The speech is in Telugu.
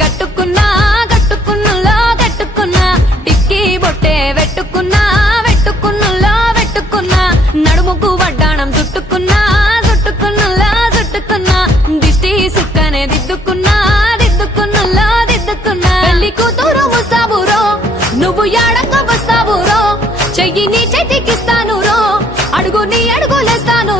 కట్టుకున్నా కట్టుకున్నులో కట్టుకున్నా టిక్కీ బొట్టే వెట్టుకున్నా వెట్టుకున్నులో వెట్టుకున్నా నడుముకు వడ్డాణం చుట్టుకున్నా చుట్టుకున్నులో చుట్టుకున్నా దిష్టి సుక్కనే దిద్దుకున్నా దిద్దుకున్నులో దిద్దుకున్నా పెళ్లి కూతురు వస్తావురో నువ్వు యాడక్క వస్తావురో చెయ్యి నీ చేతికిస్తాను రో అడుగు నీ అడుగులేస్తాను